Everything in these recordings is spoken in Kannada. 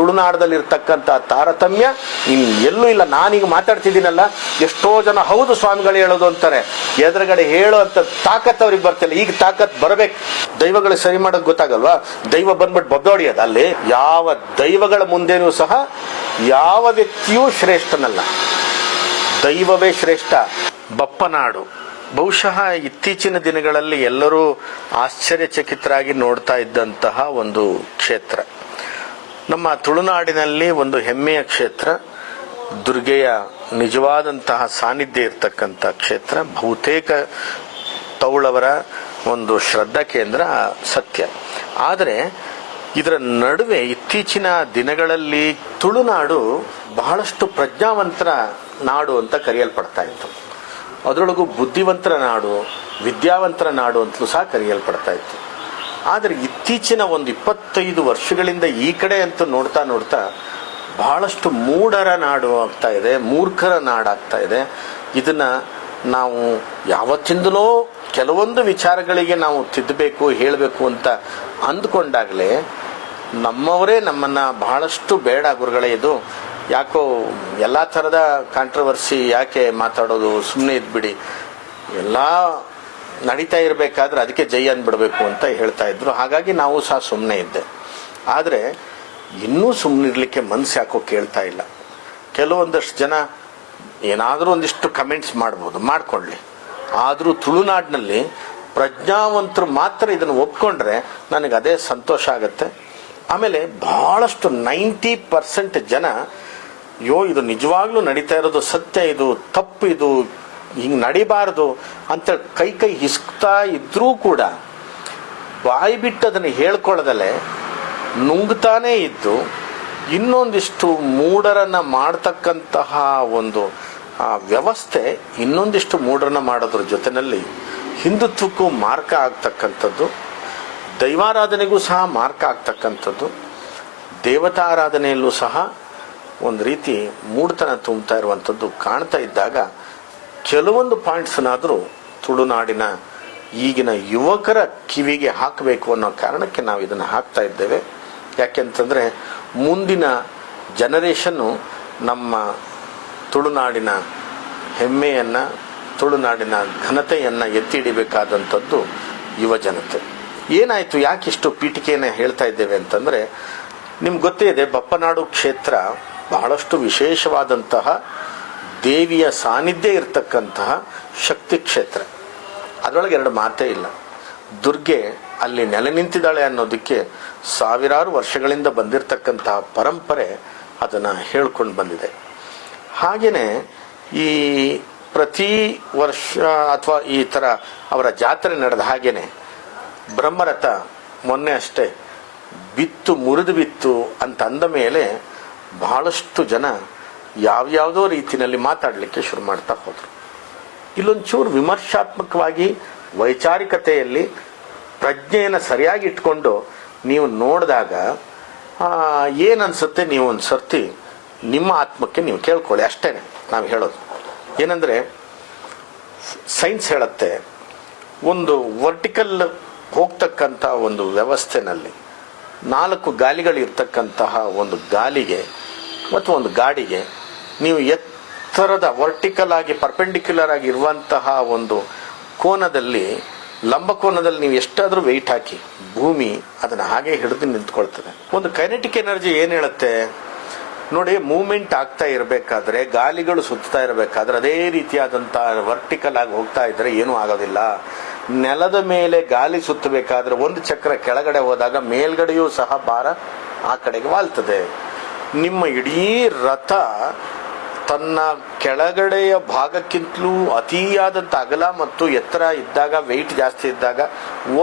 ತುಳುನಾಡದಲ್ಲಿರ್ತಕ್ಕಂಥ ತಾರತಮ್ಯ ಎಲ್ಲೂ ಇಲ್ಲ. ನಾನೀಗ ಮಾತಾಡ್ತಿದ್ದೀನಲ್ಲ, ಎಷ್ಟೋ ಜನ ಹೌದು ಸ್ವಾಮಿಗಳು ಹೇಳೋದು ಅಂತಾರೆ, ಎದುರುಗಡೆ ಹೇಳೋ ಅಂತ ತಾಕತ್ ಅವ್ರಿಗೆ ಬರ್ತಿಲ್ಲ. ಈಗ ತಾಕತ್ ಬರಬೇಕು. ದೈವಗಳು ಸರಿ ಮಾಡೋದು ಗೊತ್ತಾಗಲ್ವಾ? ದೈವ ಬಂದ್ಬಿಟ್ಟು ಬಬ್ದೊಡಿಯೋದು. ಅಲ್ಲಿ ಯಾವ ದೈವಗಳ ಮುಂದೆನೂ ಸಹ ಯಾವ ವ್ಯಕ್ತಿಯೂ ಶ್ರೇಷ್ಠನಲ್ಲ, ದೈವವೇ ಶ್ರೇಷ್ಠ. ಬಪ್ಪನಾಡು ಬಹುಶಃ ಇತ್ತೀಚಿನ ದಿನಗಳಲ್ಲಿ ಎಲ್ಲರೂ ಆಶ್ಚರ್ಯಚಕಿತರಾಗಿ ನೋಡ್ತಾ ಇದ್ದಂತಹ ಒಂದು ಕ್ಷೇತ್ರ. ನಮ್ಮ ತುಳುನಾಡಿನಲ್ಲಿ ಒಂದು ಹೆಮ್ಮೆಯ ಕ್ಷೇತ್ರ, ದುರ್ಗೆಯ ನಿಜವಾದಂತಹ ಸಾನ್ನಿಧ್ಯ ಇರತಕ್ಕಂಥ ಕ್ಷೇತ್ರ, ಬಹುತೇಕ ತೌಳವರ ಒಂದು ಶ್ರದ್ಧಾ ಕೇಂದ್ರ ಸತ್ಯ. ಆದರೆ ಇದರ ನಡುವೆ ಇತ್ತೀಚಿನ ದಿನಗಳಲ್ಲಿ ತುಳುನಾಡು ಬಹಳಷ್ಟು ಪ್ರಜ್ಞಾವಂತರ ನಾಡು ಅಂತ ಕರೆಯಲ್ಪಡ್ತಾ ಇತ್ತು. ಅದರೊಳಗೂ ಬುದ್ಧಿವಂತರ ನಾಡು, ವಿದ್ಯಾವಂತರ ನಾಡು ಅಂತಲೂ ಸಹ ಕರೆಯಲ್ಪಡ್ತಾ ಇತ್ತು. ಆದರೆ ಇತ್ತೀಚಿನ ಒಂದು 25 ವರ್ಷಗಳಿಂದ ಈ ಕಡೆ ಅಂತೂ ನೋಡ್ತಾ ನೋಡ್ತಾ ಬಹಳಷ್ಟು ಮೂಢರ ನಾಡು ಆಗ್ತಾ ಇದೆ, ಮೂರ್ಖರ ನಾಡಾಗ್ತಾ ಇದೆ. ಇದನ್ನ ನಾವು ಯಾವತ್ತಿಂದಲೋ ಕೆಲವೊಂದು ವಿಚಾರಗಳಿಗೆ ನಾವು ತಿದ್ದಬೇಕು, ಹೇಳಬೇಕು ಅಂತ ಅಂದ್ಕೊಂಡಾಗಲೇ ನಮ್ಮವರೇ ನಮ್ಮನ್ನು ಬಹಳಷ್ಟು ಬೇಡ ಗುರುಗಳೇ, ಇದು ಯಾಕೋ ಎಲ್ಲ ಥರದ ಕಾಂಟ್ರವರ್ಸಿ ಯಾಕೆ ಮಾತಾಡೋದು, ಸುಮ್ಮನೆ ಇದ್ಬಿಡಿ, ಎಲ್ಲ ನಡೀತಾ ಇರಬೇಕಾದ್ರೆ ಅದಕ್ಕೆ ಜೈ ಅಂದ್ಬಿಡ್ಬೇಕು ಅಂತ ಹೇಳ್ತಾ ಇದ್ರು. ಹಾಗಾಗಿ ನಾವು ಸಹ ಸುಮ್ಮನೆ ಇದ್ದೆ. ಆದರೆ ಇನ್ನೂ ಸುಮ್ಮನಿರ್ಲಿಕ್ಕೆ ಮನಸ್ಸು ಯಾಕೋ ಕೇಳ್ತಾ ಇಲ್ಲ. ಕೆಲವೊಂದಷ್ಟು ಜನ ಏನಾದರೂ ಒಂದಿಷ್ಟು ಕಮೆಂಟ್ಸ್ ಮಾಡ್ಬೋದು, ಮಾಡ್ಕೊಳ್ಳಿ. ಆದರೂ ತುಳುನಾಡಿನಲ್ಲಿ ಪ್ರಜ್ಞಾವಂತರು ಮಾತ್ರ ಇದನ್ನು ಒಪ್ಕೊಂಡ್ರೆ ನನಗೆ ಅದೇ ಸಂತೋಷ ಆಗುತ್ತೆ. ಆಮೇಲೆ ಬಹಳಷ್ಟು 90% ಜನ ಇದು ನಿಜವಾಗ್ಲೂ ನಡೀತಾ ಇರೋದು ಸತ್ಯ, ಇದು ತಪ್ಪು, ಇದು ಹಿಂಗೆ ನಡಿಬಾರ್ದು ಅಂತೇಳಿ ಕೈ ಹಿಸ್ಕ್ತಾ ಇದ್ರೂ ಕೂಡ ಬಾಯಿ ಬಿಟ್ಟು ಅದನ್ನು ಹೇಳ್ಕೊಳ್ಳದಲ್ಲೇ ನುಂಗ್ತಾನೇ ಇದ್ದು ಇನ್ನೊಂದಿಷ್ಟು ಮೂಢರನ್ನ ಮಾಡ್ತಕ್ಕಂತಹ ಒಂದು ವ್ಯವಸ್ಥೆ, ಇನ್ನೊಂದಿಷ್ಟು ಮೂಢರನ್ನ ಮಾಡೋದ್ರ ಜೊತೆಯಲ್ಲಿ ಹಿಂದುತ್ವಕ್ಕೂ ಮಾರ್ಕ ಆಗ್ತಕ್ಕಂಥದ್ದು, ದೈವಾರಾಧನೆಗೂ ಸಹ ಮಾರ್ಕ ಆಗ್ತಕ್ಕಂಥದ್ದು, ದೇವತಾರಾಧನೆಯಲ್ಲೂ ಸಹ ಒಂದು ರೀತಿ ಮೂಢತನ ತುಂಬುತ್ತಾ ಇರುವಂಥದ್ದು ಕಾಣ್ತಾ ಇದ್ದಾಗ ಕೆಲವೊಂದು ಪಾಯಿಂಟ್ಸ್ನಾದರೂ ತುಳುನಾಡಿನ ಈಗಿನ ಯುವಕರ ಕಿವಿಗೆ ಹಾಕಬೇಕು ಅನ್ನೋ ಕಾರಣಕ್ಕೆ ನಾವು ಇದನ್ನು ಹಾಕ್ತಾ ಇದ್ದೇವೆ. ಯಾಕೆಂತಂದರೆ ಮುಂದಿನ ಜನರೇಷನ್ನು ನಮ್ಮ ತುಳುನಾಡಿನ ಹೆಮ್ಮೆಯನ್ನು, ತುಳುನಾಡಿನ ಘನತೆಯನ್ನು ಎತ್ತಿ ಹಿಡಿಬೇಕಾದಂಥದ್ದು ಯುವ ಜನತೆ. ಏನಾಯಿತು, ಯಾಕಿಷ್ಟು ಪೀಠಿಕೆಯನ್ನು ಹೇಳ್ತಾ ಇದ್ದೇವೆ ಅಂತಂದರೆ, ನಿಮ್ಗೆ ಗೊತ್ತೇ ಇದೆ, ಬಪ್ಪನಾಡು ಕ್ಷೇತ್ರ ಬಹಳಷ್ಟು ವಿಶೇಷವಾದಂತಹ ದೇವಿಯ ಸಾನ್ನಿಧ್ಯ ಇರತಕ್ಕಂತಹ ಶಕ್ತಿ ಕ್ಷೇತ್ರ. ಅದರೊಳಗೆ ಎರಡು ಮಾತೇ ಇಲ್ಲ. ದುರ್ಗೆ ಅಲ್ಲಿ ನೆಲೆ ನಿಂತಿದ್ದಾಳೆ ಅನ್ನೋದಕ್ಕೆ ಸಾವಿರಾರು ವರ್ಷಗಳಿಂದ ಬಂದಿರತಕ್ಕಂತಹ ಪರಂಪರೆ ಅದನ್ನು ಹೇಳ್ಕೊಂಡು ಬಂದಿದೆ. ಹಾಗೆಯೇ ಈ ಪ್ರತಿ ವರ್ಷ ಅಥವಾ ಈ ಥರ ಅವರ ಜಾತ್ರೆ ನಡೆದ ಹಾಗೇನೆ ಬ್ರಹ್ಮರಥ ಮೊನ್ನೆ ಅಷ್ಟೇ ಮುರಿದು ಬಿತ್ತು ಅಂತ ಅಂದ ಮೇಲೆ ಬಹಳಷ್ಟು ಜನ ಯಾವ್ಯಾವುದೋ ರೀತಿಯಲ್ಲಿ ಮಾತಾಡಲಿಕ್ಕೆ ಶುರು ಮಾಡ್ತಾ ಹೋದರು. ಇಲ್ಲೊಂಚೂರು ವಿಮರ್ಶಾತ್ಮಕವಾಗಿ ವೈಚಾರಿಕತೆಯಲ್ಲಿ ಪ್ರಜ್ಞೆಯನ್ನು ಸರಿಯಾಗಿ ಇಟ್ಕೊಂಡು ನೀವು ನೋಡಿದಾಗ ಏನನ್ಸುತ್ತೆ, ನೀವು ಒಂದು ಸರ್ತಿ ನಿಮ್ಮ ಆತ್ಮಕ್ಕೆ ನೀವು ಕೇಳ್ಕೊಳ್ಳಿ, ಅಷ್ಟೇ ನಾವು ಹೇಳೋದು. ಏನಂದರೆ ಸೈನ್ಸ್ ಹೇಳುತ್ತೆ, ಒಂದು ವರ್ಟಿಕಲ್ ಹೋಗ್ತಕ್ಕಂಥ ಒಂದು ವ್ಯವಸ್ಥೆನಲ್ಲಿ 4 ಗಾಲಿಗಳಿರ್ತಕ್ಕಂತಹ ಒಂದು ಗಾಲಿಗೆ ಮತ್ತು ಒಂದು ಗಾಡಿಗೆ ನೀವು ಎತ್ತರದ ವರ್ಟಿಕಲ್ ಆಗಿ ಪರ್ಪೆಂಡಿಕ್ಯುಲರ್ ಆಗಿ ಇರುವಂತಹ ಒಂದು ಕೋನದಲ್ಲಿ, ಲಂಬ ಕೋನದಲ್ಲಿ ನೀವು ಎಷ್ಟಾದರೂ ವೆಯ್ಟ್ ಹಾಕಿ ಭೂಮಿ ಅದನ್ನು ಹಾಗೆ ಹಿಡಿದು ನಿಂತ್ಕೊಳ್ತದೆ. ಒಂದು ಕೈನೆಟಿಕ್ ಎನರ್ಜಿ ಏನು ಹೇಳುತ್ತೆ ನೋಡಿ, ಮೂವ್ಮೆಂಟ್ ಆಗ್ತಾ ಇರಬೇಕಾದ್ರೆ, ಗಾಲಿಗಳು ಸುತ್ತಾ ಇರಬೇಕಾದ್ರೆ ಅದೇ ರೀತಿಯಾದಂಥ ವರ್ಟಿಕಲ್ ಆಗಿ ಹೋಗ್ತಾ ಇದ್ರೆ ಏನೂ ಆಗೋದಿಲ್ಲ. ನೆಲದ ಮೇಲೆ ಗಾಲಿ ಸುತ್ತಬೇಕಾದ್ರೆ ಒಂದು ಚಕ್ರ ಕೆಳಗಡೆ ಹೋದಾಗ ಮೇಲ್ಗಡೆಯೂ ಸಹ ಭಾರ ಆ ಕಡೆಗೆ ವಾಲ್ತದೆ. ನಿಮ್ಮ ಇಡೀ ರಥ ತನ್ನ ಕೆಳಗಡೆಯ ಭಾಗಕ್ಕಿಂತಲೂ ಅತಿಯಾದಂಥ ಅಗಲ ಮತ್ತು ಎತ್ತರ ಇದ್ದಾಗ, ವೆಯ್ಟ್ ಜಾಸ್ತಿ ಇದ್ದಾಗ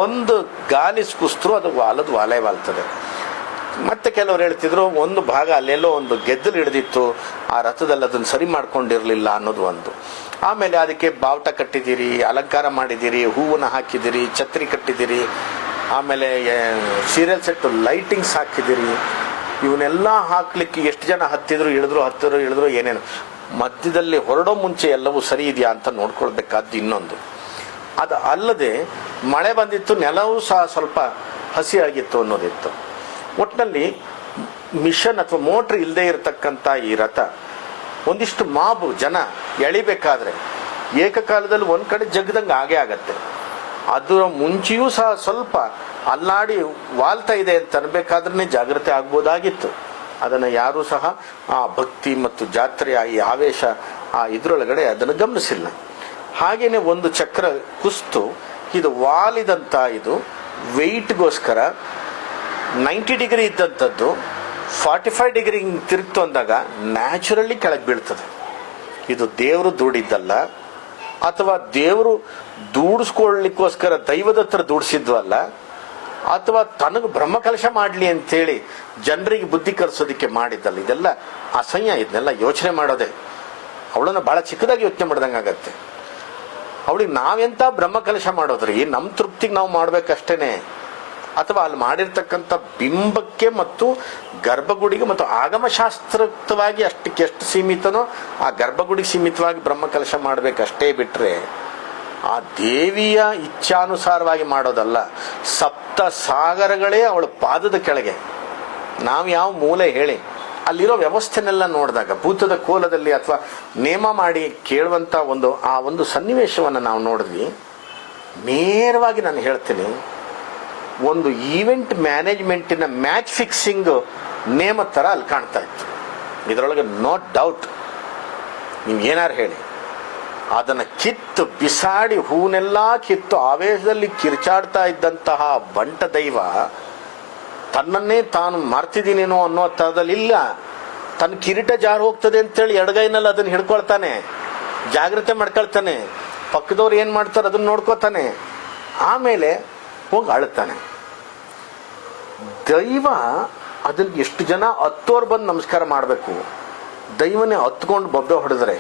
ಒಂದು ಗಾಲಿ ಕುಸಿದ್ರು ಅದು ವಾಲೇ ವಾಲ್ತದೆ. ಮತ್ತೆ ಕೆಲವರು ಹೇಳ್ತಿದ್ರು, ಒಂದು ಭಾಗ ಅಲ್ಲೆಲ್ಲೋ ಒಂದು ಗೆದ್ದಲು ಹಿಡಿದಿತ್ತು, ಆ ರಥದಲ್ಲಿ ಅದನ್ನು ಸರಿ ಮಾಡ್ಕೊಂಡಿರಲಿಲ್ಲ ಅನ್ನೋದು ಒಂದು. ಆಮೇಲೆ ಅದಕ್ಕೆ ಬಾವುಟ ಕಟ್ಟಿದ್ದೀರಿ, ಅಲಂಕಾರ ಮಾಡಿದ್ದೀರಿ, ಹೂವನ್ನು ಹಾಕಿದ್ದೀರಿ, ಛತ್ರಿ ಕಟ್ಟಿದ್ದೀರಿ, ಆಮೇಲೆ ಸೀರಿಯಲ್ ಸೆಟ್ ಲೈಟಿಂಗ್ಸ್ ಹಾಕಿದ್ದೀರಿ. ಇವನ್ನೆಲ್ಲ ಹಾಕ್ಲಿಕ್ಕೆ ಎಷ್ಟು ಜನ ಇಳಿದ್ರು ಏನೇನು. ಮಧ್ಯದಲ್ಲಿ ಹೊರಡೋ ಮುಂಚೆ ಎಲ್ಲವೂ ಸರಿ ಇದೆಯಾ ಅಂತ ನೋಡ್ಕೊಳ್ಬೇಕಾದ್ದು ಇನ್ನೊಂದು. ಅದು ಅಲ್ಲದೆ ಮಳೆ ಬಂದಿತ್ತು, ನೆಲವೂ ಸಹ ಸ್ವಲ್ಪ ಹಸಿ ಆಗಿತ್ತು ಅನ್ನೋದಿತ್ತು. ಒಟ್ಟಿನಲ್ಲಿ ಮಿಷನ್ ಅಥವಾ ಮೋಟ್ರ್ ಇಲ್ಲದೆ ಇರತಕ್ಕಂಥ ಈ ರಥ ಒಂದಿಷ್ಟು ಮಾಬು ಜನ ಎಳಿಬೇಕಾದ್ರೆ ಏಕಕಾಲದಲ್ಲಿ ಒಂದು ಕಡೆ ಜಗ್ದಂಗೆ ಆಗೇ ಆಗತ್ತೆ. ಅದರ ಮುಂಚೆಯೂ ಸಹ ಸ್ವಲ್ಪ ಅಲ್ಲಾಡಿ ವಾಲ್ತಾ ಇದೆ ಅಂತ ಅನ್ಬೇಕಾದ್ರೆ ಜಾಗ್ರತೆ ಆಗ್ಬೋದಾಗಿತ್ತು. ಅದನ್ನು ಯಾರೂ ಸಹ ಆ ಭಕ್ತಿ ಮತ್ತು ಜಾತ್ರೆಯ ಈ ಆವೇಶ ಆ ಇದರೊಳಗಡೆ ಅದನ್ನು ಗಮನಿಸಿಲ್ಲ. ಹಾಗೇನೆ ಒಂದು ಚಕ್ರ ಕುಸ್ತು ಇದು ವಾಲಿದಂಥ ಇದು ವೆಯ್ಟ್ಗೋಸ್ಕರ 90 ಡಿಗ್ರಿ ಇದ್ದಂಥದ್ದು 45 ಡಿಗ್ರಿ ತಿರುಗ್ತು ಅಂದಾಗ ನ್ಯಾಚುರಲಿ ಕೆಳಗೆ ಬೀಳ್ತದೆ. ಇದು ದೇವರು ದೂಡಿದ್ದಲ್ಲ, ಅಥವಾ ದೇವರು ದೂಡಿಸ್ಕೊಳ್ಳಿಕ್ಕೋಸ್ಕರ ದೈವದ ಹತ್ರ ದೂಡಿಸಿದ್ವಲ್ಲ, ಅಥವಾ ತನಗೆ ಬ್ರಹ್ಮಕಲಶ ಮಾಡಲಿ ಅಂತೇಳಿ ಜನರಿಗೆ ಬುದ್ಧಿ ಕಲಿಸೋದಕ್ಕೆ ಮಾಡಿದ್ದಲ್ಲ. ಇದೆಲ್ಲ ಅಸಹ್ಯ. ಇದನ್ನೆಲ್ಲ ಯೋಚನೆ ಮಾಡೋದೆ ಅವಳನ್ನು ಭಾಳ ಚಿಕ್ಕದಾಗಿ ಯೋಚನೆ ಮಾಡ್ದಂಗೆ ಆಗತ್ತೆ. ಅವಳಿಗೆ ನಾವೆಂತ ಬ್ರಹ್ಮಕಲಶ ಮಾಡೋದ್ರಿ, ನಮ್ಮ ತೃಪ್ತಿಗೆ ನಾವು ಮಾಡ್ಬೇಕಷ್ಟೇನೆ, ಅಥವಾ ಅಲ್ಲಿ ಮಾಡಿರ್ತಕ್ಕಂಥ ಬಿಂಬಕ್ಕೆ ಮತ್ತು ಗರ್ಭಗುಡಿಗೆ ಮತ್ತು ಆಗಮಶಾಸ್ತ್ರೋಕ್ತವಾಗಿ ಅಷ್ಟಕ್ಕೆ ಎಷ್ಟು ಸೀಮಿತನೋ ಆ ಗರ್ಭಗುಡಿಗೆ ಸೀಮಿತವಾಗಿ ಬ್ರಹ್ಮಕಲಶ ಮಾಡಬೇಕಷ್ಟೇ ಬಿಟ್ಟರೆ ಆ ದೇವಿಯ ಇಚ್ಛಾನುಸಾರವಾಗಿ ಮಾಡೋದಲ್ಲ. ಸಪ್ತ ಸಾಗರಗಳೇ ಅವಳ ಪಾದದ ಕೆಳಗೆ. ನಾವು ಯಾವ ಮೂಲೆ ಹೇಳಿ ಅಲ್ಲಿರೋ ವ್ಯವಸ್ಥೆನೆಲ್ಲ ನೋಡಿದಾಗ ಭೂತದ ಕೋಲದಲ್ಲಿ ಅಥವಾ ನೇಮ ಮಾಡಿ ಕೇಳುವಂಥ ಒಂದು ಸನ್ನಿವೇಶವನ್ನು ನಾವು ನೋಡಿದ್ವಿ. ನೇರವಾಗಿ ನಾನು ಹೇಳ್ತೀನಿ, ಒಂದು ಈವೆಂಟ್ ಮ್ಯಾನೇಜ್ಮೆಂಟಿನ ಮ್ಯಾಚ್ ಫಿಕ್ಸಿಂಗ್ ನೇಮ ಥರ ಅಲ್ಲಿ ಕಾಣ್ತಾ ಇತ್ತು. ಇದರೊಳಗೆ ನೋ ಡೌಟ್. ನೀವು ಏನಾರು ಹೇಳಿ, ಅದನ್ನು ಕಿತ್ತು ಬಿಸಾಡಿ ಹೂನೆಲ್ಲ ಕಿತ್ತು ಆವೇಶದಲ್ಲಿ ಕಿರ್ಚಾಡ್ತಾ ಇದ್ದಂತಹ ಬಂಟ ದೈವ ತನ್ನನ್ನೇ ತಾನು ಮರ್ತಿದ್ದೀನೇನೋ ಅನ್ನೋ ಥರದಲ್ಲಿ ಇಲ್ಲ. ತನ್ನ ಕಿರೀಟ ಜಾರು ಹೋಗ್ತದೆ ಅಂತೇಳಿ ಎಡಗೈನಲ್ಲಿ ಅದನ್ನು ಹಿಡ್ಕೊಳ್ತಾನೆ, ಜಾಗ್ರತೆ ಮಾಡ್ಕೊಳ್ತಾನೆ. ಪಕ್ಕದವ್ರು ಏನು ಮಾಡ್ತಾರೆ ಅದನ್ನು ನೋಡ್ಕೋತಾನೆ. ಆಮೇಲೆ ಹೋಗಿ ಅಳ್ತಾನೆ. ದೈವ ಅದನ್ನ ಎಷ್ಟು ಜನ ಹತ್ತೋರು ಬಂದು ನಮಸ್ಕಾರ ಮಾಡಬೇಕು. ದೈವನೇ ಹತ್ಕೊಂಡು ಬೊಬ್ಬೆ ಹೊಡೆದ್ರೆ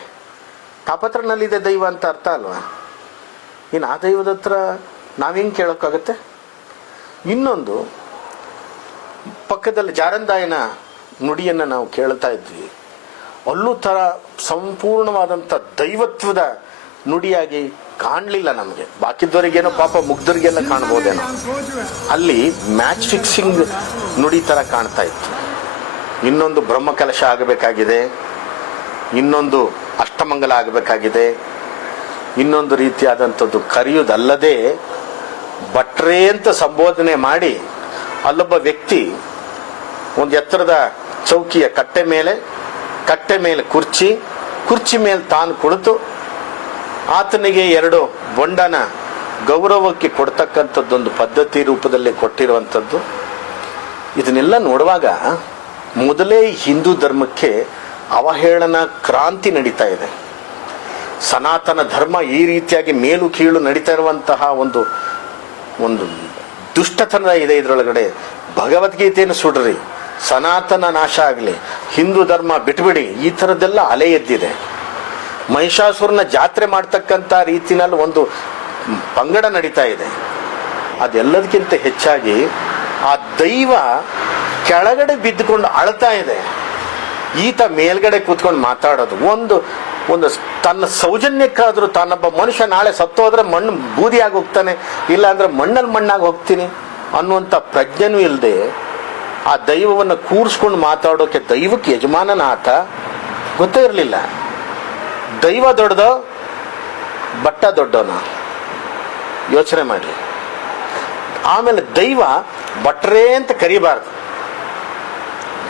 ತಾಪತ್ರನಲ್ಲಿದೆ ದೈವ ಅಂತ ಅರ್ಥ ಅಲ್ವಾ? ಇನ್ನು ಆ ದೈವದ ಹತ್ರ ನಾವೇನು ಕೇಳೋಕ್ಕಾಗತ್ತೆ? ಇನ್ನೊಂದು, ಪಕ್ಕದಲ್ಲಿ ಜಾರಂದಾಯನ ನುಡಿಯನ್ನು ನಾವು ಕೇಳ್ತಾ ಇದ್ವಿ. ಅಲ್ಲೂ ಥರ ಸಂಪೂರ್ಣವಾದಂಥ ದೈವತ್ವದ ನುಡಿಯಾಗಿ ಕಾಣಲಿಲ್ಲ ನಮಗೆ. ಬಾಕಿದವರಿಗೇನೋ ಪಾಪ ಮುಗ್ಧರಿಗೆಲ್ಲ ಕಾಣ್ಬೋದೇನೋ. ಅಲ್ಲಿ ಮ್ಯಾಚ್ ಫಿಕ್ಸಿಂಗ್ ನುಡಿ ಥರ ಕಾಣ್ತಾ ಇತ್ತು. ಇನ್ನೊಂದು ಬ್ರಹ್ಮಕಲಶ ಆಗಬೇಕಾಗಿದೆ, ಇನ್ನೊಂದು ಅಷ್ಟಮಂಗಲ ಆಗಬೇಕಾಗಿದೆ, ಇನ್ನೊಂದು ರೀತಿಯಾದಂಥದ್ದು ಕರೆಯುವುದಲ್ಲದೆ ಭಟ್ರೇ ಅಂತ ಸಂಬೋಧನೆ ಮಾಡಿ ಅಲ್ಲೊಬ್ಬ ವ್ಯಕ್ತಿ ಒಂದು ಎತ್ತರದ ಚೌಕಿಯ ಕಟ್ಟೆ ಮೇಲೆ ಕುರ್ಚಿ ಮೇಲೆ ತಾನು ಕುಳಿತು ಆತನಿಗೆ 2 ಬೊಂಡನ ಗೌರವಕ್ಕೆ ಕೊಡ್ತಕ್ಕಂಥದ್ದೊಂದು ಪದ್ಧತಿ ರೂಪದಲ್ಲಿ ಕೊಟ್ಟಿರುವಂಥದ್ದು. ಇದನ್ನೆಲ್ಲ ನೋಡುವಾಗ ಮೊದಲೇ ಹಿಂದೂ ಧರ್ಮಕ್ಕೆ ಅವಹೇಳನ ಕ್ರಾಂತಿ ನಡೀತಾ ಇದೆ. ಸನಾತನ ಧರ್ಮ ಈ ರೀತಿಯಾಗಿ ಮೇಲು ಕೀಳು ನಡೀತಾ ಇರುವಂತಹ ಒಂದು ದುಷ್ಟತನ ಇದೆ ಇದರೊಳಗಡೆ. ಭಗವದ್ಗೀತೆಯನ್ನು ಸುಡ್ರಿ, ಸನಾತನ ನಾಶ ಆಗಲಿ, ಹಿಂದೂ ಧರ್ಮ ಬಿಟ್ಬಿಡಿ, ಈ ಥರದ್ದೆಲ್ಲ ಅಲೆ ಎದ್ದಿದೆ. ಮಹಿಷಾಸುರನ ಜಾತ್ರೆ ಮಾಡ್ತಕ್ಕಂಥ ರೀತಿನಲ್ಲಿ ಒಂದು ಪಂಗಡ ನಡೀತಾ ಇದೆ. ಅದೆಲ್ಲದಕ್ಕಿಂತ ಹೆಚ್ಚಾಗಿ ಆ ದೈವ ಕೆಳಗಡೆ ಬಿದ್ದುಕೊಂಡು ಅಳ್ತಾ ಇದೆ, ಈತ ಮೇಲ್ಗಡೆ ಕೂತ್ಕೊಂಡು ಮಾತಾಡೋದು. ಒಂದು ತನ್ನ ಸೌಜನ್ಯಕ್ಕಾದರೂ ತಾನೊಬ್ಬ ಮನುಷ್ಯ ನಾಳೆ ಸತ್ತೋದ್ರೆ ಮಣ್ಣು ಬೂದಿಯಾಗಿ ಹೋಗ್ತಾನೆ, ಇಲ್ಲ ಅಂದ್ರೆ ಮಣ್ಣಲ್ಲಿ ಮಣ್ಣಾಗಿ ಹೋಗ್ತೀನಿ ಅನ್ನುವಂಥ ಪ್ರಜ್ಞೆನೂ ಇಲ್ಲದೆ ಆ ದೈವವನ್ನು ಕೂರಿಸ್ಕೊಂಡು ಮಾತಾಡೋಕೆ ದೈವಕ್ಕೆ ಯಜಮಾನನ ಆತ ಗೊತ್ತೇ ಇರಲಿಲ್ಲ. ದೈವ ದೊಡ್ಡದೋ ಬಟ್ಟ ದೊಡ್ಡವನ ಯೋಚನೆ ಮಾಡಿ. ಆಮೇಲೆ ದೈವ ಭಟ್ರೇ ಅಂತ ಕರಿಬಾರ್ದು.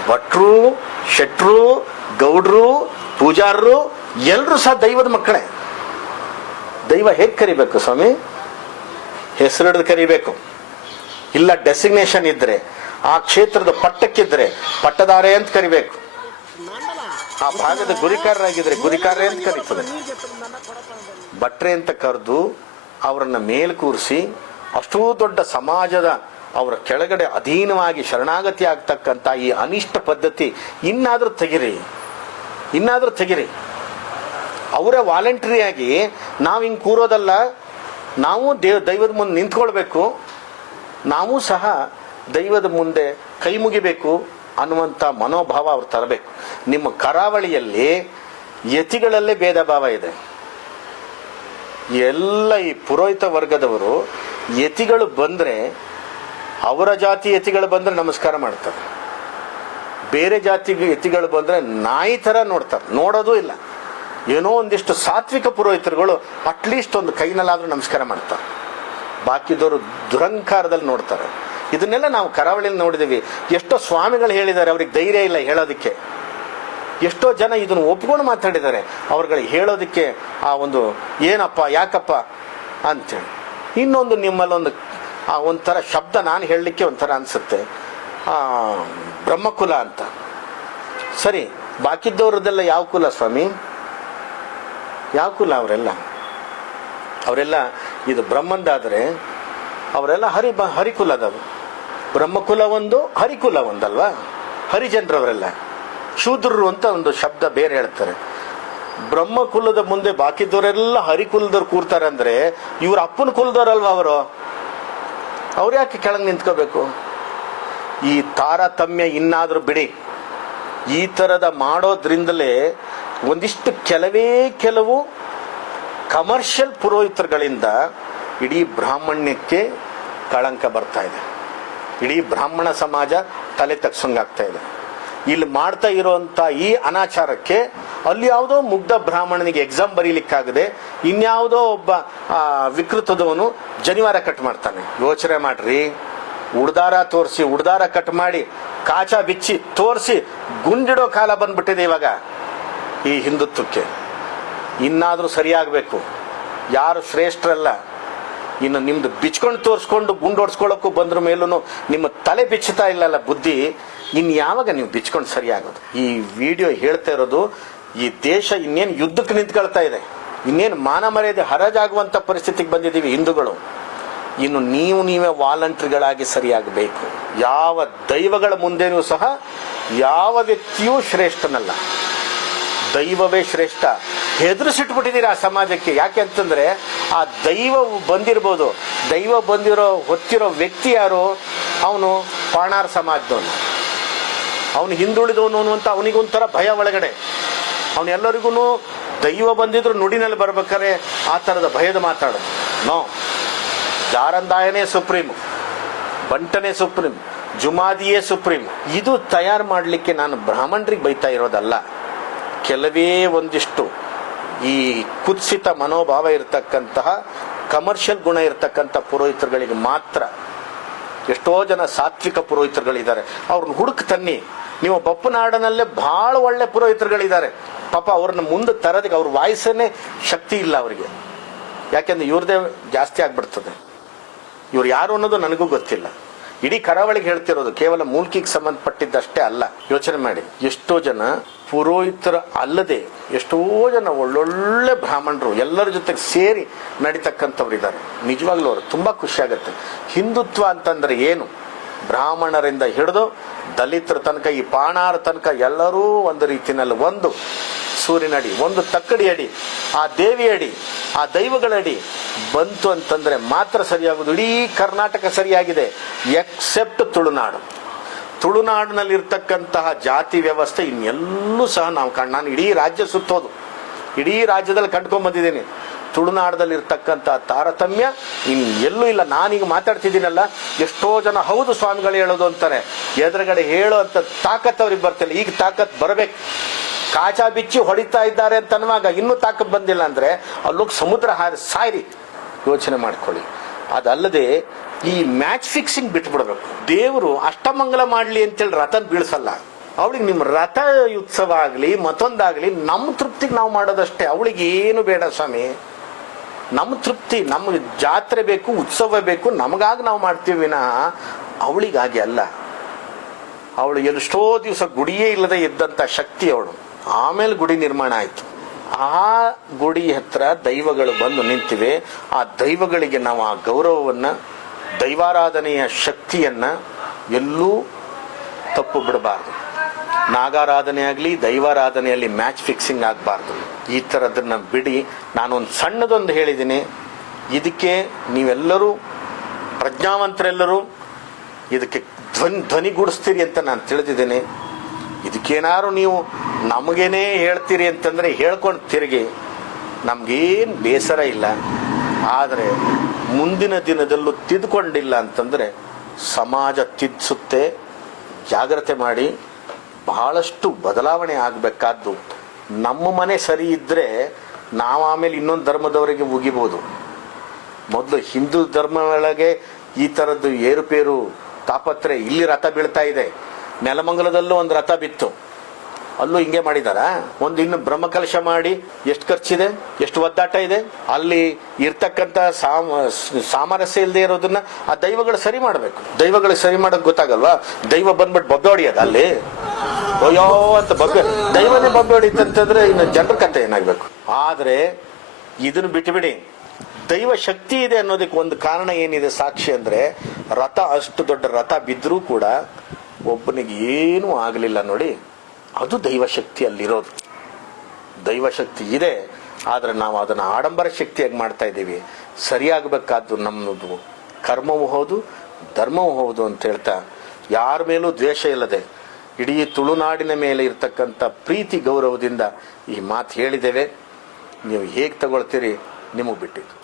ಭಟ್ರು, ಶೆಟ್ರು, ಗೌಡ್ರು, ಪೂಜಾರರು ಎಲ್ಲರೂ ಸಹ ದೈವದ ಮಕ್ಕಳೇ. ದೈವ ಹೇಗೆ ಕರಿಬೇಕು ಸ್ವಾಮಿ? ಹೆಸರು ಹಿಡಿದು ಕರಿಬೇಕು. ಇಲ್ಲ ಡೆಸಿಗ್ನೇಷನ್ ಇದ್ರೆ, ಆ ಕ್ಷೇತ್ರದ ಪಟ್ಟಕ್ಕಿದ್ರೆ ಪಟ್ಟದಾರೆ ಅಂತ ಕರಿಬೇಕು. ಆ ಭಾಗದ ಗುರಿಕಾರರಾಗಿದ್ರೆ ಗುರಿಕಾರರೇ ಅಂತ ಕರೀತದೆ. ಭಟ್ರೆ ಅಂತ ಕರೆದು ಅವರನ್ನ ಮೇಲ್ ಕೂರಿಸಿ ಅಷ್ಟೂ ದೊಡ್ಡ ಸಮಾಜದ ಅವರ ಕೆಳಗಡೆ ಅಧೀನವಾಗಿ ಶರಣಾಗತಿ ಆಗ್ತಕ್ಕಂಥ ಈ ಅನಿಷ್ಟ ಪದ್ಧತಿ ಇನ್ನಾದ್ರೂ ತೆಗಿರಿ. ಅವರೇ ವಾಲಂಟರಿಯಾಗಿ ನಾವು ಹಿಂಗೆ ಕೂರೋದಲ್ಲ, ನಾವು ದೈವದ ಮುಂದೆ ನಿಂತ್ಕೊಳ್ಬೇಕು, ನಾವು ಸಹ ದೈವದ ಮುಂದೆ ಕೈ ಮುಗಿಬೇಕು ಅನ್ನುವಂಥ ಮನೋಭಾವ ಅವ್ರು ತರಬೇಕು. ನಿಮ್ಮ ಕರಾವಳಿಯಲ್ಲಿ ಯತಿಗಳಲ್ಲೇ ಭೇದ ಭಾವ ಇದೆ. ಎಲ್ಲ ಈ ಪುರೋಹಿತ ವರ್ಗದವರು ಯತಿಗಳು ಬಂದರೆ, ಅವರ ಜಾತಿ ಯತಿಗಳು ಬಂದರೆ ನಮಸ್ಕಾರ ಮಾಡ್ತಾರೆ. ಬೇರೆ ಜಾತಿ ಯತಿಗಳು ಬಂದರೆ ನಾಯಿ ಥರ ನೋಡ್ತಾರೆ, ನೋಡೋದು ಇಲ್ಲ. ಏನೋ ಒಂದಿಷ್ಟು ಸಾತ್ವಿಕ ಪುರೋಹಿತರುಗಳು ಅಟ್ಲೀಸ್ಟ್ ಒಂದು ಕೈನಲ್ಲಾದರೂ ನಮಸ್ಕಾರ ಮಾಡ್ತಾರೆ, ಬಾಕಿದವರು ದುರಂಕಾರದಲ್ಲಿ ನೋಡ್ತಾರೆ. ಇದನ್ನೆಲ್ಲ ನಾವು ಕರಾವಳಿಯಲ್ಲಿ ನೋಡಿದ್ದೀವಿ. ಎಷ್ಟೋ ಸ್ವಾಮಿಗಳು ಹೇಳಿದ್ದಾರೆ, ಅವ್ರಿಗೆ ಧೈರ್ಯ ಇಲ್ಲ ಹೇಳೋದಕ್ಕೆ. ಎಷ್ಟೋ ಜನ ಇದನ್ನು ಒಪ್ಕೊಂಡು ಮಾತಾಡಿದ್ದಾರೆ, ಅವ್ರುಗಳಿಗೆ ಹೇಳೋದಕ್ಕೆ ಆ ಒಂದು ಏನಪ್ಪ ಯಾಕಪ್ಪ ಅಂತೇಳಿ. ಇನ್ನೊಂದು ನಿಮ್ಮಲ್ಲೊಂದು ಒಂಥರ ಶಬ್ದ ನಾನು ಹೇಳಲಿಕ್ಕೆ ಒಂಥರ ಅನಿಸುತ್ತೆ, ಬ್ರಹ್ಮಕುಲ ಅಂತ. ಸರಿ, ಬಾಕಿದ್ದವ್ರದ್ದೆಲ್ಲ ಯಾವ ಕುಲ ಸ್ವಾಮಿ? ಯಾವ ಕುಲ ಅವರೆಲ್ಲ ಇದು ಬ್ರಹ್ಮಂದಾದರೆ ಅವರೆಲ್ಲ ಹರಿಕುಲದವರು. ಬ್ರಹ್ಮಕುಲ ಒಂದು, ಹರಿಕುಲ ಒಂದಲ್ವಾ? ಹರಿಜನರವರೆಲ್ಲ ಶೂದ್ರರು ಅಂತ ಒಂದು ಶಬ್ದ ಬೇರೆ ಹೇಳ್ತಾರೆ. ಬ್ರಹ್ಮಕುಲದ ಮುಂದೆ ಬಾಕಿದವರೆಲ್ಲ ಹರಿಕುಲದವ್ರು ಕೂರ್ತಾರೆ ಅಂದ್ರೆ ಇವ್ರ ಅಪ್ಪನ ಕುಲದವ್ರಲ್ವಾ ಅವ್ರು ಯಾಕೆ ಕೆಳಗೆ ನಿಂತ್ಕೋಬೇಕು? ಈ ತಾರತಮ್ಯ ಇನ್ನಾದ್ರೂ ಬಿಡಿ. ಈ ಥರದ ಮಾಡೋದ್ರಿಂದಲೇ ಒಂದಿಷ್ಟು ಕೆಲವು ಕಮರ್ಷಿಯಲ್ ಪುರೋಹಿತರುಗಳಿಂದ ಇಡೀ ಬ್ರಾಹ್ಮಣ್ಯಕ್ಕೆ ಕಳಂಕ ಬರ್ತಾ ಇದೆ. ಇಡೀ ಬ್ರಾಹ್ಮಣ ಸಮಾಜ ತಲೆ ತಗ್ಸಂಗಾಗ್ತಾ ಇದೆ. ಇಲ್ಲಿ ಮಾಡ್ತಾ ಇರೋಂಥ ಈ ಅನಾಚಾರಕ್ಕೆ ಅಲ್ಲಿ ಯಾವುದೋ ಮುಗ್ಧ ಬ್ರಾಹ್ಮಣನಿಗೆ ಎಕ್ಸಾಮ್ ಬರೀಲಿಕ್ಕಾಗದೆ ಇನ್ಯಾವುದೋ ಒಬ್ಬ ವಿಕೃತದವನು ಜನಿವಾರ ಕಟ್ ಮಾಡ್ತಾನೆ. ಯೋಚನೆ ಮಾಡ್ರಿ, ಉಡ್ದಾರ ಕಟ್ ಮಾಡಿ ಕಾಚ ಬಿಚ್ಚಿ ತೋರಿಸಿ ಗುಂಡಿಡೋ ಕಾಲ ಬಂದ್ಬಿಟ್ಟಿದೆ ಇವಾಗ ಈ ಹಿಂದುತ್ವಕ್ಕೆ. ಇನ್ನಾದರೂ ಸರಿಯಾಗಬೇಕು. ಯಾರು ಶ್ರೇಷ್ಠರಲ್ಲ. ಇನ್ನು ನಿಮ್ದು ಬಿಚ್ಕೊಂಡು ತೋರಿಸ್ಕೊಂಡು ಗುಂಡೋಡ್ಸ್ಕೊಳ್ಳೋಕ್ಕೂ ಬಂದ್ರ ಮೇಲೂ ನಿಮ್ಮ ತಲೆ ಬಿಚ್ಚುತ್ತಾ ಇಲ್ಲಲ್ಲ ಬುದ್ಧಿ, ಇನ್ಯಾವಾಗ ನೀವು ಬಿಚ್ಕೊಂಡು ಸರಿಯಾಗೋದು? ಈ ವಿಡಿಯೋ ಹೇಳ್ತಾ ಇರೋದು, ಈ ದೇಶ ಇನ್ನೇನು ಯುದ್ಧಕ್ಕೆ ನಿಂತ್ಕೊಳ್ತಾ ಇದೆ, ಇನ್ನೇನು ಮಾನ ಮರ್ಯಾದೆ ಹರಾಜಾಗುವಂಥ ಪರಿಸ್ಥಿತಿಗೆ ಬಂದಿದ್ದೀವಿ ಹಿಂದೂಗಳು. ಇನ್ನು ನೀವೇ ವಾಲಂಟ್ರಿಗಳಾಗಿ ಸರಿಯಾಗಬೇಕು. ಯಾವ ದೈವಗಳ ಮುಂದೆನೂ ಸಹ ಯಾವ ವ್ಯಕ್ತಿಯೂ ಶ್ರೇಷ್ಠನಲ್ಲ, ದೈವವೇ ಶ್ರೇಷ್ಠ. ಹೆದರಿಸಿಟ್ಬಿಟ್ಟಿದ್ದೀರಿ ಆ ಸಮಾಜಕ್ಕೆ. ಯಾಕೆ ಅಂತಂದ್ರೆ ಆ ದೈವ ಬಂದಿರ್ಬೋದು, ದೈವ ಹೊತ್ತಿರೋ ವ್ಯಕ್ತಿ ಯಾರು? ಅವನು ಪಾಣಾರ್ ಸಮಾಜದವನು, ಅವನು ಹಿಂದುಳಿದವನು ಅಂತ ಅವನಿಗೊಂಥರ ಭಯ ಒಳಗಡೆ. ಅವನೆಲ್ಲರಿಗೂ ದೈವ ಬಂದಿದ್ರು ನುಡಿನಲ್ಲಿ ಬರ್ಬೇಕಾದ್ರೆ ಆ ಥರದ ಭಯದ ಮಾತಾಡೋದು. ನೋ, ಜಾರಂದಾಯನೇ ಸುಪ್ರೀಂ, ಬಂಟನೇ ಸುಪ್ರೀಂ, ಜುಮಾದಿಯೇ ಸುಪ್ರೀಂ. ಇದು ತಯಾರು ಮಾಡಲಿಕ್ಕೆ ನಾನು ಬ್ರಾಹ್ಮಣರಿಗೆ ಬೈತಾ ಇರೋದಲ್ಲ. ಕೆಲವೇ ಒಂದಿಷ್ಟು ಈ ಕುತ್ಸಿತ ಮನೋಭಾವ ಇರತಕ್ಕಂತಹ ಕಮರ್ಷಿಯಲ್ ಗುಣ ಇರತಕ್ಕಂಥ ಪುರೋಹಿತರುಗಳಿಗೆ ಮಾತ್ರ. ಎಷ್ಟೋ ಜನ ಸಾತ್ವಿಕ ಪುರೋಹಿತರುಗಳಿದ್ದಾರೆ, ಅವ್ರನ್ನ ಹುಡುಕ್ ತನ್ನಿ. ನೀವು ಬಪ್ಪನಾಡನಲ್ಲೇ ಭಾಳ ಒಳ್ಳೆ ಪುರೋಹಿತರುಗಳಿದ್ದಾರೆ. ಪಾಪ ಅವ್ರನ್ನ ಮುಂದೆ ತರೋದಕ್ಕೆ ಅವ್ರ ವಾಯ್ಸನ್ನೇ ಶಕ್ತಿ ಇಲ್ಲ ಅವರಿಗೆ. ಯಾಕೆಂದ್ರೆ ಇವ್ರದೇ ಜಾಸ್ತಿ ಆಗ್ಬಿಡ್ತದೆ. ಇವ್ರು ಯಾರು ಅನ್ನೋದು ನನಗೂ ಗೊತ್ತಿಲ್ಲ. ಇಡೀ ಕರಾವಳಿಗೆ ಹೇಳ್ತಿರೋದು ಕೇವಲ ಮೂಲ್ಕಿಗೆ ಸಂಬಂಧಪಟ್ಟಿದ್ದಷ್ಟೇ ಅಲ್ಲ. ಯೋಚನೆ ಮಾಡಿ, ಎಷ್ಟೋ ಜನ ಪುರೋಹಿತರ ಅಲ್ಲದೆ ಎಷ್ಟೋ ಜನ ಒಳ್ಳೊಳ್ಳೆ ಬ್ರಾಹ್ಮಣರು ಎಲ್ಲರ ಜೊತೆಗೆ ಸೇರಿ ನಡೀತಕ್ಕಂಥವ್ರು ಇದ್ದಾರೆ. ನಿಜವಾಗ್ಲೂ ಅವರು ತುಂಬ ಖುಷಿ ಆಗುತ್ತೆ. ಹಿಂದುತ್ವ ಅಂತಂದ್ರೆ ಏನು? ಬ್ರಾಹ್ಮಣರಿಂದ ಹಿಡಿದು ದಲಿತರ ತನಕ, ಈ ಪಾಣಾರ ತನಕ ಎಲ್ಲರೂ ಒಂದು ರೀತಿಯಲ್ಲಿ ಒಂದು ಸೂರ್ಯನಡಿ, ಒಂದು ತಕ್ಕಡಿ ಅಡಿ, ಆ ದೇವಿ ಅಡಿ, ಆ ದೈವಗಳಡಿ ಬಂತು ಅಂತಂದ್ರೆ ಮಾತ್ರ ಸರಿಯಾಗೋದು. ಇಡೀ ಕರ್ನಾಟಕ ಸರಿಯಾಗಿದೆ, ಎಕ್ಸೆಪ್ಟ್ ತುಳುನಾಡು. ತುಳುನಾಡಿನಲ್ಲಿರ್ತಕ್ಕಂತಹ ಜಾತಿ ವ್ಯವಸ್ಥೆ ಇನ್ನೆಲ್ಲೂ ಸಹ ನಾನು ಇಡೀ ರಾಜ್ಯ ಸುತ್ತೋದು, ಇಡೀ ರಾಜ್ಯದಲ್ಲಿ ಕಂಡ್ಕೊಂಡ್ಬಂದಿದ್ದೀನಿ. ತುಳುನಾಡದಲ್ಲಿರ್ತಕ್ಕಂಥ ತಾರತಮ್ಯ ಎಲ್ಲೂ ಇಲ್ಲ. ನಾನೀಗ ಮಾತಾಡ್ತಿದ್ದೀನಲ್ಲ, ಎಷ್ಟೋ ಜನ ಹೌದು ಸ್ವಾಮಿಗಳು ಹೇಳೋದು ಅಂತಾರೆ. ಎದುರುಗಡೆ ಹೇಳೋ ಅಂತ ತಾಕತ್ ಅವ್ರಿಗೆ ಬರ್ತಿಲ್ಲ. ಈಗ ತಾಕತ್ ಬರಬೇಕು. ಕಾಚಾ ಬಿಚ್ಚಿ ಹೊಡಿತಾ ಇದ್ದಾರೆ ಅಂತ ಅನ್ನುವಾಗ ಇನ್ನೂ ತಾಕತ್ ಬಂದಿಲ್ಲ ಅಂದ್ರೆ ಅಲ್ಲೋಗಿ ಸಮುದ್ರ ಸಾಯ್ರಿ. ಯೋಚನೆ ಮಾಡ್ಕೊಳ್ಳಿ. ಅದಲ್ಲದೆ ಈ ಮ್ಯಾಚ್ ಫಿಕ್ಸಿಂಗ್ ಬಿಟ್ಬಿಡ್ಬೇಕು. ದೇವರು ಅಷ್ಟಮಂಗಲ ಮಾಡಲಿ ಅಂತೇಳಿ ರಥನ ಬೀಳ್ಸಲ್ಲ. ಅವಳಿಗೆ ನಿಮ್ಮ ರಥ ಉತ್ಸವ ಆಗಲಿ ಮತ್ತೊಂದಾಗಲಿ ನಮ್ಮ ತೃಪ್ತಿಗೆ ನಾವು ಮಾಡೋದಷ್ಟೇ. ಅವಳಿಗೆ ಏನು ಬೇಡ ಸ್ವಾಮಿ. ನಮ್ಮ ತೃಪ್ತಿ, ನಮಗೆ ಜಾತ್ರೆ ಬೇಕು, ಉತ್ಸವ ಬೇಕು, ನಮಗಾಗಿ ನಾವು ಮಾಡ್ತೀವಿ ವಿನಃ ಅವಳಿಗಾಗಿ ಅಲ್ಲ. ಅವಳು ಎಷ್ಟೋ ದಿವಸ ಗುಡಿಯೇ ಇಲ್ಲದೆ ಇದ್ದಂಥ ಶಕ್ತಿ ಅವಳು. ಆಮೇಲೆ ಗುಡಿ ನಿರ್ಮಾಣ ಆಯಿತು. ಆ ಗುಡಿ ಹತ್ರ ದೈವಗಳು ಬಂದು ನಿಂತಿವೆ. ಆ ದೈವಗಳಿಗೆ ನಾವು ಆ ಗೌರವವನ್ನು, ದೈವಾರಾಧನೆಯ ಶಕ್ತಿಯನ್ನು ಎಲ್ಲೂ ತಪ್ಪು ಬಿಡಬಾರ್ದು. ನಾಗಾರಾಧನೆ ಆಗಲಿ ದೈವಾರಾಧನೆಯಲ್ಲಿ ಮ್ಯಾಚ್ ಫಿಕ್ಸಿಂಗ್ ಆಗಬಾರ್ದು. ಈ ಥರದನ್ನ ಬಿಡಿ. ನಾನೊಂದು ಸಣ್ಣದೊಂದು ಹೇಳಿದ್ದೀನಿ, ಇದಕ್ಕೆ ನೀವೆಲ್ಲರೂ ಪ್ರಜ್ಞಾವಂತರೆಲ್ಲರೂ ಇದಕ್ಕೆ ಧ್ವನಿಗೂಡಿಸ್ತೀರಿ ಅಂತ ನಾನು ತಿಳಿದಿದ್ದೇನೆ. ಇದಕ್ಕೇನಾದ್ರು ನೀವು ನಮಗೇನೇ ಹೇಳ್ತೀರಿ ಅಂತಂದರೆ ಹೇಳ್ಕೊಂಡು ತಿರುಗಿ, ನಮಗೇನು ಬೇಸರ ಇಲ್ಲ. ಆದರೆ ಮುಂದಿನ ದಿನದಲ್ಲೂ ತಿದ್ದುಕೊಂಡಿಲ್ಲ ಅಂತಂದರೆ ಸಮಾಜ ತಿದ್ದಿಸುತ್ತೆ. ಜಾಗ್ರತೆ ಮಾಡಿ. ಬಹಳಷ್ಟು ಬದಲಾವಣೆ ಆಗಬೇಕಾದ್ದು. ನಮ್ಮ ಮನೆ ಸರಿ ಇದ್ದರೆ ನಾವು ಆಮೇಲೆ ಇನ್ನೊಂದು ಧರ್ಮದವರಿಗೆ ಮುಗಿಬೋದು. ಮೊದಲು ಹಿಂದೂ ಧರ್ಮ ಒಳಗೆ ಈ ಥರದ್ದು ಏರುಪೇರು ತಾಪತ್ರೆ. ಇಲ್ಲಿ ರಥ ಬೀಳ್ತಾ ಇದೆ, ನೆಲಮಂಗಲದಲ್ಲೂ ಒಂದು ರಥ ಬಿತ್ತು, ಅಲ್ಲೂ ಹಿಂಗೆ ಮಾಡಿದಾರ. ಒಂದು ಇನ್ನು ಬ್ರಹ್ಮಕಲಶ ಮಾಡಿ ಎಷ್ಟು ಖರ್ಚಿದೆ, ಎಷ್ಟು ಒದ್ದಾಟ ಇದೆ. ಅಲ್ಲಿ ಇರ್ತಕ್ಕಂಥ ಸಾಮರಸ್ಯ ಇಲ್ಲದೆ ಇರೋದನ್ನ ಆ ದೈವಗಳು ಸರಿ ಮಾಡಬೇಕು. ದೈವಗಳಿಗೆ ಸರಿ ಮಾಡೋದು ಗೊತ್ತಾಗಲ್ವಾ? ದೈವ ಬಂದ್ಬಿಟ್ಟು ಬೊಬ್ಬೆ ಹೊಡಿಯೋದು ಅಲ್ಲಿ, ಅಯ್ಯೋ ಅಂತ ಬೊಬ್ಬೆ, ದೈವನೇ ಬೊಬ್ಬೆ ಹೊಡಿತಂತಂದ್ರೆ ಇನ್ನು ಜನರ ಕತೆ ಏನಾಗಬೇಕು. ಆದರೆ ಇದನ್ನು ಬಿಟ್ಟುಬಿಡಿ, ದೈವ ಶಕ್ತಿ ಇದೆ ಅನ್ನೋದಕ್ಕೆ ಒಂದು ಕಾರಣ ಏನಿದೆ ಸಾಕ್ಷಿ ಅಂದರೆ, ರಥ ಅಷ್ಟು ದೊಡ್ಡ ರಥ ಬಿದ್ದರೂ ಕೂಡ ಒಬ್ಬನಿಗೆ ಏನೂ ಆಗಲಿಲ್ಲ ನೋಡಿ, ಅದು ದೈವಶಕ್ತಿ ಅಲ್ಲಿರೋದು. ದೈವಶಕ್ತಿ ಇದೆ, ಆದರೆ ನಾವು ಅದನ್ನು ಆಡಂಬರ ಶಕ್ತಿಯಾಗಿ ಮಾಡ್ತಾ ಇದ್ದೀವಿ. ಸರಿಯಾಗಬೇಕಾದ್ದು ನಮ್ಮದು ಕರ್ಮವೂ ಹೌದು, ಧರ್ಮವೂ ಹೌದು ಅಂತ ಹೇಳ್ತಾ, ಯಾರ ಮೇಲೂ ದ್ವೇಷ ಇಲ್ಲದೆ ಇಡೀ ತುಳುನಾಡಿನ ಮೇಲೆ ಇರ್ತಕ್ಕಂಥ ಪ್ರೀತಿ ಗೌರವದಿಂದ ಈ ಮಾತು ಹೇಳಿದ್ದೇವೆ. ನೀವು ಹೇಗೆ ತಗೊಳ್ತೀರಿ ನಿಮಗೆ ಬಿಟ್ಟಿದ್ದು.